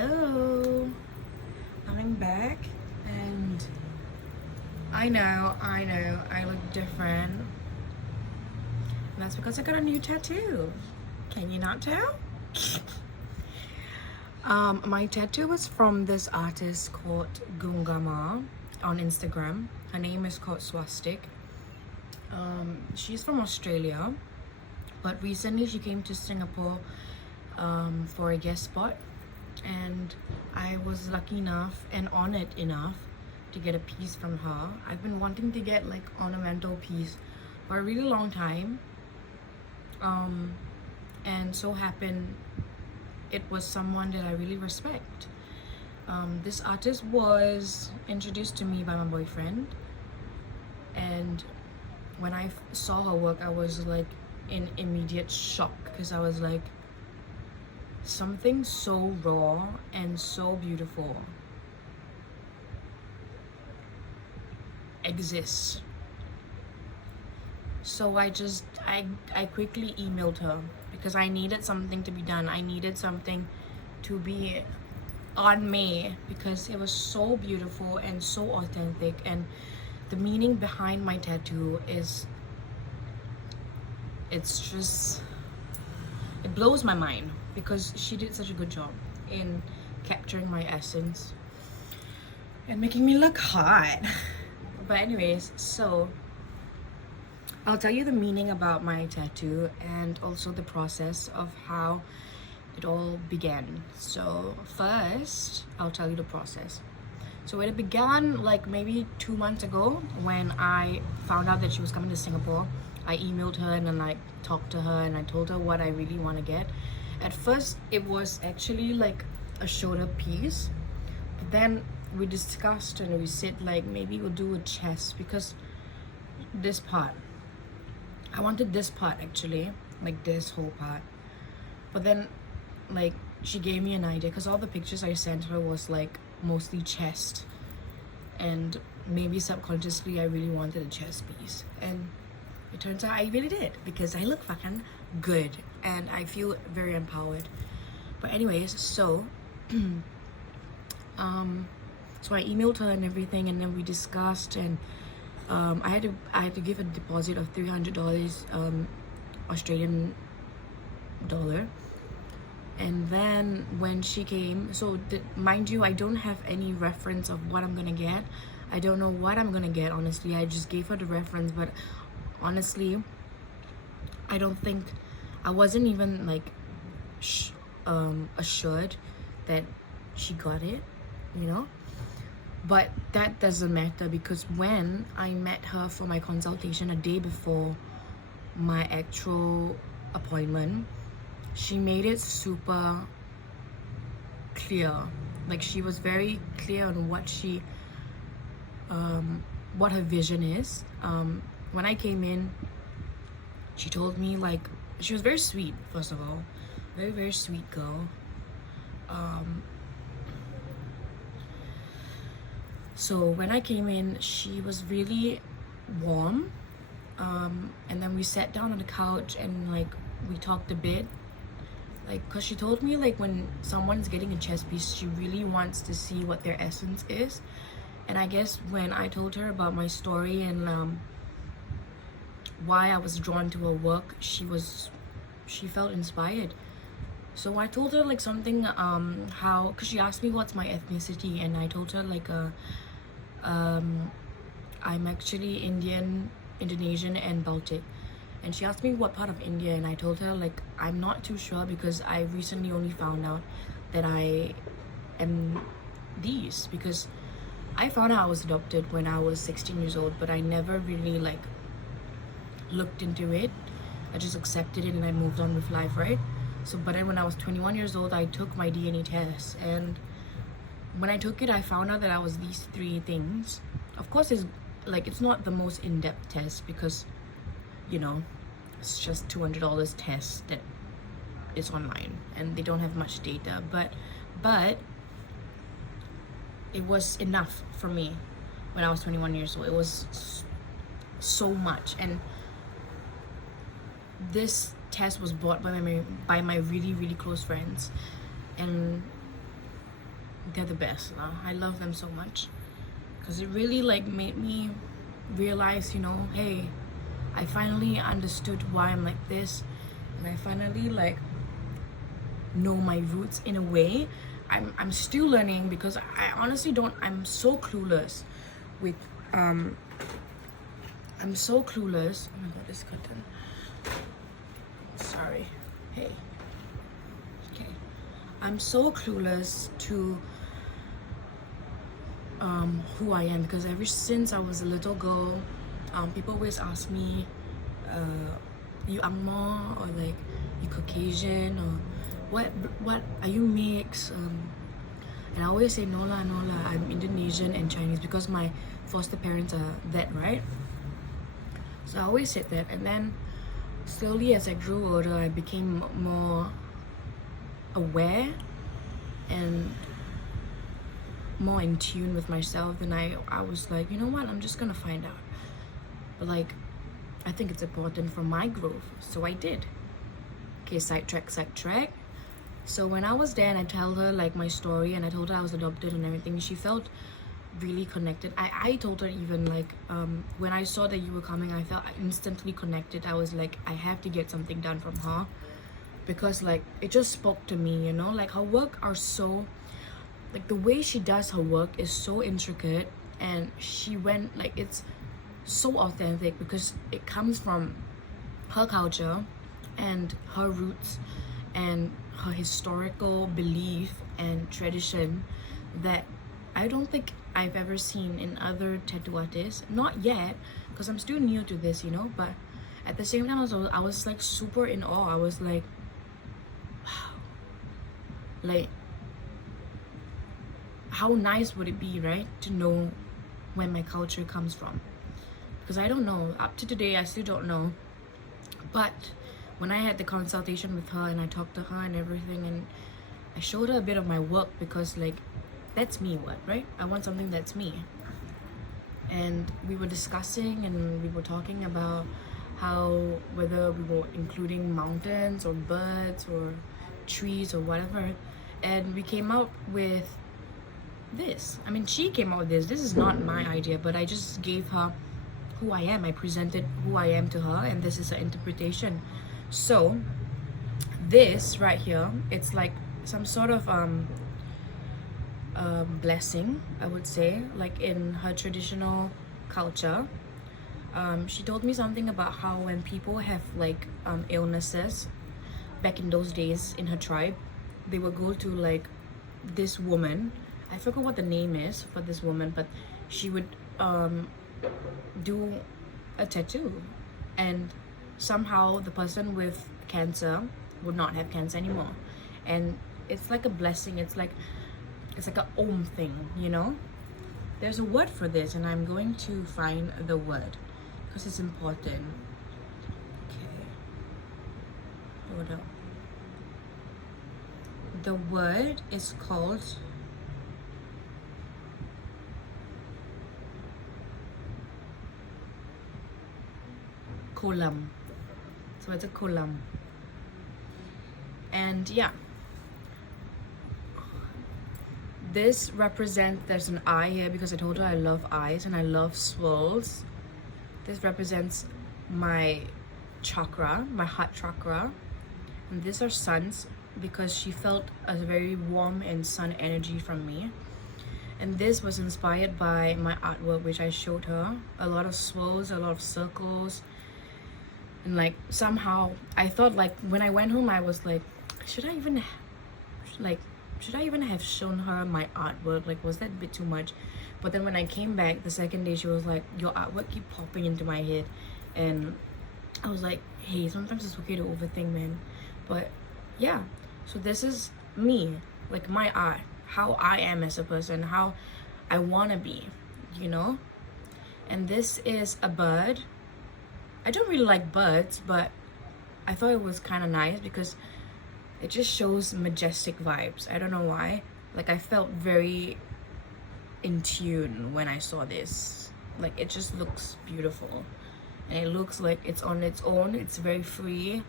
Hello, I'm back, and I know, I look different. And that's because I got a new tattoo. Can you not tell? My tattoo is from this artist called Gungama on Instagram. Her name is called Swastik. She's from Australia, but recently she came to Singapore for a guest spot, and I was lucky enough and honored enough to get a piece from her. I've been wanting to get like ornamental piece for a really long time, and so happened it was someone that I really respect. This artist was introduced to me by my boyfriend, and when I saw her work, I was like in immediate shock because I was like, something so raw and so beautiful exists. So I quickly emailed her because I needed something to be done. I needed something to be on me because it was so beautiful and so authentic, and the meaning behind my tattoo is, it's just, it blows my mind because she did such a good job in capturing my essence and making me look hot. But anyways, so I'll tell you the meaning about my tattoo and also the process of how it all began. So first, I'll tell you the process. So it began like maybe 2 months ago when I found out that she was coming to Singapore. I emailed her and then I talked to her and I told her what I really want to get. At first, it was actually like a shoulder piece, but then we discussed and we said like maybe we'll do a chest because this part, I wanted this part actually, like this whole part. But then like she gave me an idea because all the pictures I sent her was like mostly chest, and maybe subconsciously I really wanted a chest piece, and it turns out I really did because I look fucking good and I feel very empowered. But anyways, so so I emailed her and everything, and then we discussed, and I had to give a deposit of $300 Australian dollar. And then when she came, so mind you, I don't have any reference of what I'm gonna get. I don't know what I'm gonna get, honestly. I just gave her the reference, but honestly, I don't think, I wasn't even like assured that she got it, you know. But that doesn't matter because when I met her for my consultation a day before my actual appointment, she made it super clear. Like she was very clear on what her vision is. When I came in, she told me, like, she was very sweet, first of all, very sweet girl. So when I came in, she was really warm, and then we sat down on the couch and like we talked a bit, like, because she told me like when someone's getting a chest piece, she really wants to see what their essence is. And I guess when I told her about my story and why I was drawn to her work, she felt inspired. So I told her like something, how, because she asked me what's my ethnicity, and I told her like I'm actually Indian, Indonesian and Baltic. And she asked me what part of India, and I told her like I'm not too sure because I recently only found out that I am these, because I found out I was adopted when I was 16 years old, but I never really like looked into it. I just accepted it and I moved on with life, right? So but then when I was 21 years old, I took my DNA test, and when I took it, I found out that I was these 3 things. Of course, it's not the most in-depth test because, you know, it's just $200 test that is online and they don't have much data, but it was enough for me when I was 21 years old. It was so much. And this test was bought by my really close friends, and they're the best. I love them so much because it really like made me realize, you know, hey, I finally understood why I'm like this, and I finally like know my roots in a way. I'm still learning because I honestly don't. I'm so clueless with I'm so clueless. Oh my god, this curtain. Sorry. Hey. Okay. I'm so clueless to who I am because ever since I was a little girl, people always ask me, you Angmo or like you Caucasian or what are you mixed? And I always say no lah, I'm Indonesian and Chinese because my foster parents are that, right? So I always said that, and then slowly as I grew older, I became more aware and more in tune with myself, and I was like, you know what, I'm just gonna find out. But like, I think it's important for my growth, so I did. Okay, sidetrack. So when I was there and I told her like my story and I told her I was adopted and everything, she felt really connected. I told her even like when I saw that you were coming, I felt instantly connected. I was like, I have to get something done from her because like it just spoke to me, you know, like her work are so, like the way she does her work is so intricate, and she went like, it's so authentic because it comes from her culture and her roots and her historical belief and tradition that I don't think I've ever seen in other tattoo artists. Not yet, because I'm still new to this, you know, but at the same time I was like super in awe. I was like, wow, like how nice would it be, right, to know where my culture comes from? Because I don't know, up to today I still don't know. But when I had the consultation with her and I talked to her and everything, and I showed her a bit of my work because like that's me, what, right? I want something that's me. And we were discussing and we were talking about how whether we were including mountains or birds or trees or whatever, and we came up with this. I mean, she came up with this is not my idea, but I just gave her who I am. I presented who I am to her, and this is her interpretation. So this right here, it's like some sort of blessing, I would say, like in her traditional culture. She told me something about how when people have like illnesses back in those days in her tribe, they would go to like this woman. I forgot what the name is for this woman, but she would do a tattoo, and somehow the person with cancer would not have cancer anymore. And it's like a blessing. It's like a om thing, you know. There's a word for this, and I'm going to find the word because it's important. Okay, hold up. The word is called kolam. So it's a kolam. And yeah, this represents, there's an eye here because I told her I love eyes and I love swirls. This represents my chakra, my heart chakra. And these are suns because she felt a very warm and sun energy from me. And this was inspired by my artwork, which I showed her. A lot of swirls, a lot of circles. And like somehow I thought, like when I went home I was like, should I even have shown her my artwork? Like, was that a bit too much? But then when I came back the second day, she was like, your artwork keep popping into my head. And I was like, hey, sometimes it's okay to overthink, man. But yeah, so this is me, like my art, how I am as a person, how I want to be, you know. And this is a bird. I don't really like birds, but I thought it was kind of nice because it just shows majestic vibes. I don't know why. Like, I felt very in tune when I saw this. Like, it just looks beautiful. And it looks like it's on its own. It's very free.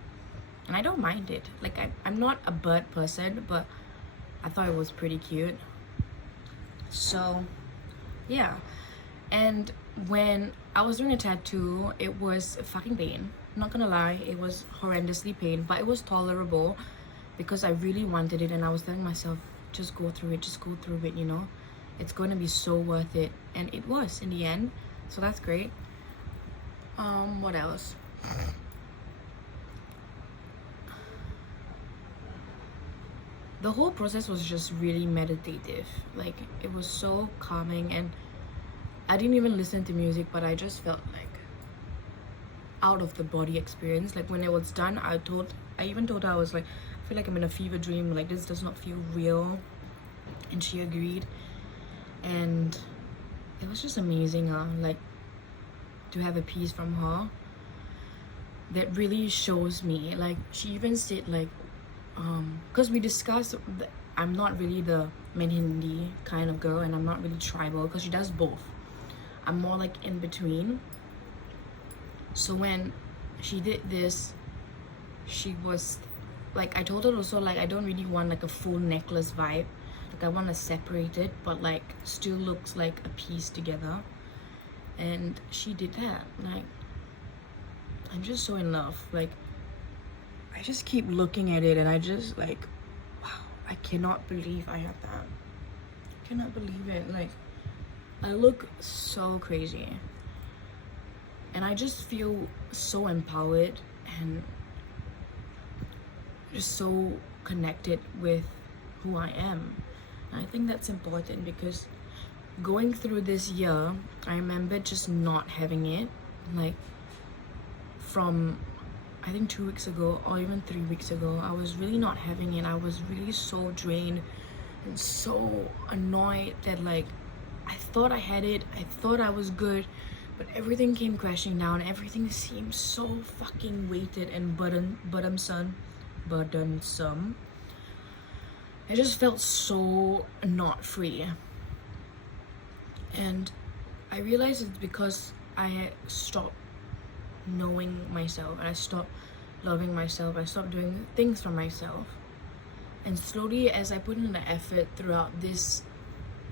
And I don't mind it. Like, I'm not a bird person, but I thought it was pretty cute. So yeah, and when I was doing a tattoo, it was fucking pain. Not gonna lie, it was horrendously pain, but it was tolerable because I really wanted it, and I was telling myself, just go through it, just go through it, you know? It's going to be so worth it. And it was in the end. So that's great. What else? The whole process was just really meditative. Like, it was so calming, and I didn't even listen to music, but I just felt like out of the body experience. Like, when it was done, I even told her, I was like, I feel like I'm in a fever dream, like this does not feel real. And she agreed, and it was just amazing, like, to have a piece from her that really shows me. Like, she even said, like, because we discussed I'm not really the Mehndi kind of girl, and I'm not really tribal, because she does both. I'm more like in between. So when she did this, she was like, I told her also, like, I don't really want like a full necklace vibe. Like, I want to separate it, but like still looks like a piece together. And she did that. Like, I'm just so in love. Like, I just keep looking at it, and I just like, wow, I cannot believe I had that. I cannot believe it. Like, I look so crazy, and I just feel so empowered and just so connected with who I am. And I think that's important, because going through this year, I remember just not having it. Like, from I think 2 weeks ago, or even 3 weeks ago, I was really not having it. I was really so drained and so annoyed that, like, I thought I had it, I thought I was good, but everything came crashing down. Everything seemed so fucking weighted and burdensome. I just felt so not free. And I realized it's because I had stopped knowing myself, and I stopped loving myself. I stopped doing things for myself. And slowly, as I put in the effort throughout this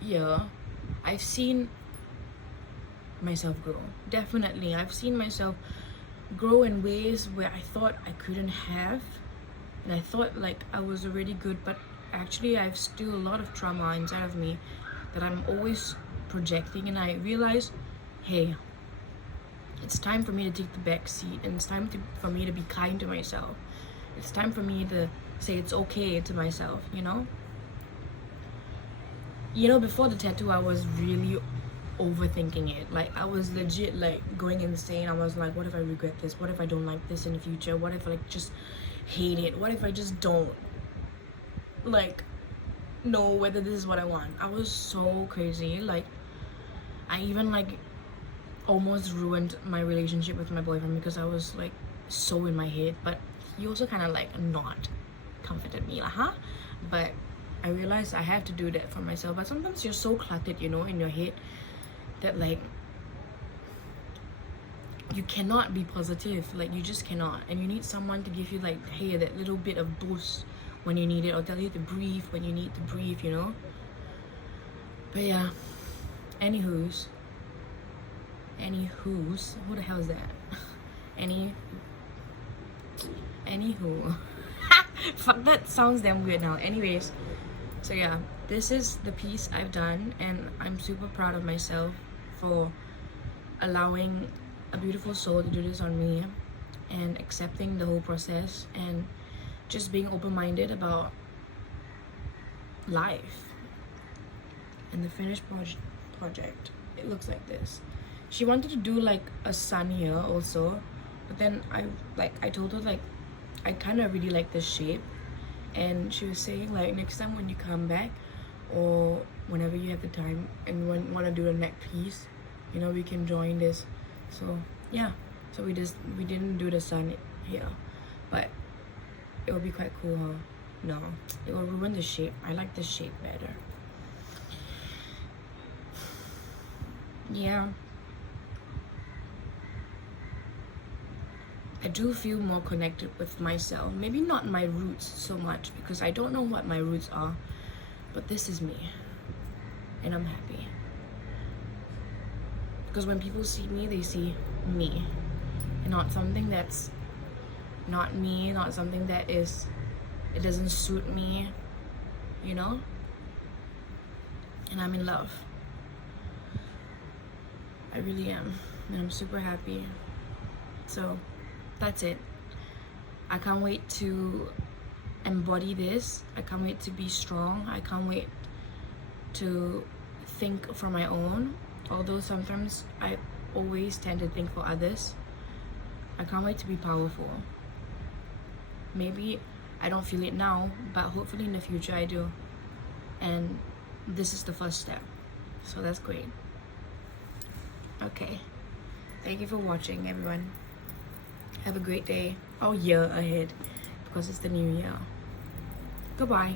year, I've seen myself grow. Definitely, I've seen myself grow in ways where I thought I couldn't have, and I thought like I was already good, but actually I've still a lot of trauma inside of me that I'm always projecting. And I realized, hey, it's time for me to take the back seat, and it's time for me to be kind to myself. It's time for me to say it's okay to myself, you know? Before the tattoo, I was really overthinking it. Like, I was legit like going insane. I was like, what if I regret this? What if I don't like this in the future? What if I like just hate it? What if I just don't like know whether this is what I want? I was so crazy. Like, I even like almost ruined my relationship with my boyfriend because I was like so in my head. But he also kind of like not comforted me, but I realized I have to do that for myself. But sometimes you're so cluttered, in your head, that like you cannot be positive. Like, you just cannot, and you need someone to give you like, hey, that little bit of boost when you need it, or tell you to breathe when you need to breathe, But yeah, anywho, who the hell is that? Anywho, fuck, that sounds damn weird now. Anyways, so yeah, this is the piece I've done, and I'm super proud of myself for allowing a beautiful soul to do this on me, and accepting the whole process, and just being open-minded about life. And the finished project, it looks like this. She wanted to do like a sun here also, but then I told her like I kind of really like this shape, and she was saying like, next time when you come back, or whenever you have the time and want to do a neck piece, we can join this. So yeah, so we didn't do the sun here, but it will be quite cool, huh? No, it will ruin the shape. I like the shape better. Yeah, I do feel more connected with myself. Maybe not my roots so much, because I don't know what my roots are, but this is me. and I'm happy. Because when people see me, they see me, and not something that's not me, not something that is, it doesn't suit me, you know? And I'm in love. I really am, and I'm super happy. So that's it. I can't wait to embody this. I can't wait to be strong. I can't wait to think for my own, although sometimes I always tend to think for others. I can't wait to be powerful. Maybe I don't feel it now, but hopefully in the future I do. And this is the first step, so that's great. Okay, thank you for watching, everyone. Have a great day, or year ahead, because it's the new year. Goodbye.